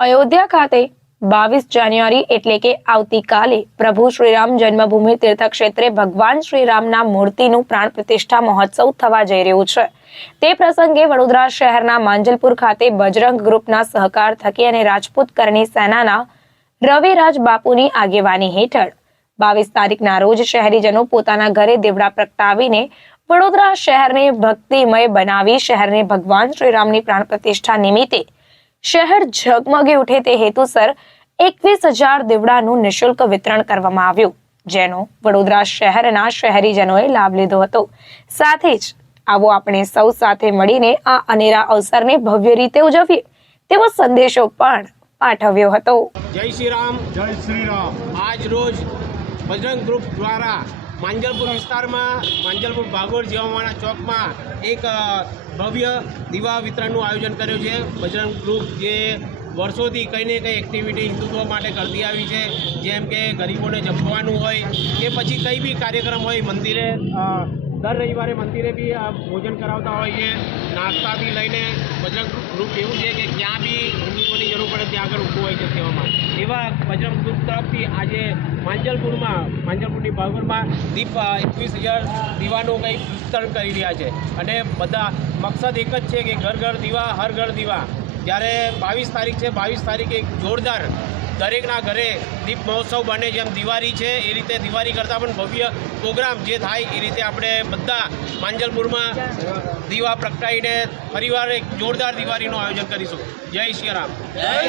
અયોધ્યા ખાતે બાવીસ જાન્યુઆરી એટલે કે આવતીકાલે પ્રભુ શ્રીરામ જન્મભૂમિ તીર્થક્ષેત્રે ભગવાન શ્રીરામના મૂર્તિનું પ્રાણ પ્રતિષ્ઠા મહોત્સવ થવા જઈ રહ્યું છે. તે પ્રસંગે વડોદરા શહેરના માંજલપુર ખાતે બજરંગ ગ્રુપના સહકાર થકી અને રાજપૂત કરણી સેનાના રવિરાજ બાપુની આગેવાની હેઠળ બાવીસ તારીખના રોજ શહેરીજનો પોતાના ઘરે દીવડા પ્રગટાવીને વડોદરા શહેરને ભક્તિમય બનાવી શહેરને ભગવાન શ્રીરામની પ્રાણ પ્રતિષ્ઠા નિમિત્તે શહેર ઝગમગી ઉઠે તે હેતુસર એકવીસ હજાર દીવડાનું નિઃશુલ્ક વિતરણ કરવામાં આવ્યું જેનો વડોદરા શહેરના શહેરીજનોએ લાભ લીધો હતો. સાથે જ આવો આપણે સૌ સાથે મળીને આ અનેરા અવસરને ભવ્ય રીતે ઉજવીએ તેવો સંદેશો પણ પાઠવ્યો હતો. જય શ્રી રામ. જય શ્રી રામ. આજ રોજ બજરંગ ગ્રુપ દ્વારા માંજલપુર વિસ્તારમાં, માંજલપુર ભાગોળ જીવામાના ચોકમાં એક ભવ્ય દીવા વિતરણનું આયોજન કર્યું છે. બજરંગ ગ્રુપ જે વર્ષોથી કંઈ ને કંઈ એક્ટિવિટી હિન્દુત્વ માટે કરતી આવી છે. જેમ કે ગરીબોને જમવાનું હોય, કે પછી કંઈ બી કાર્યક્રમ હોય, મંદિરે દર રવિવારે મંદિરે બી ભોજન કરાવતા હોય છે. નાસ્તાથી લઈને બજરંગ ગ્રુપ એવું છે કે ક્યાં બી હિન્દુત્વની જરૂર પડે ત્યાં આગળ ઊભું હોય છે સેવામાં. એવા બજરંગ ગ્રુપ તરફથી આજે માંજલપુરમાં, માંજલપુરની ભાગોળમાં દીપ એકવીસ હજાર દીવાનું કંઈક વિતરણ કરી રહ્યા છે. અને બધા મકસદ એક જ છે કે ઘર ઘર દીવા, હર ઘર દીવા. જ્યારે બાવીસ તારીખ છે, બાવીસ તારીખે એક જોરદાર દરેકના ઘરે દીપ મહોત્સવ બને, જેમ દિવાળી છે, એ રીતે દિવાળી કરતાં પણ ભવ્ય પ્રોગ્રામ જે થાય, એ રીતે આપણે બધા માંજલપુરમાં દીવા પ્રગટાવીને ફરીવાર એક જોરદાર દિવાળીનું આયોજન કરીશું. જય શ્રી રામ.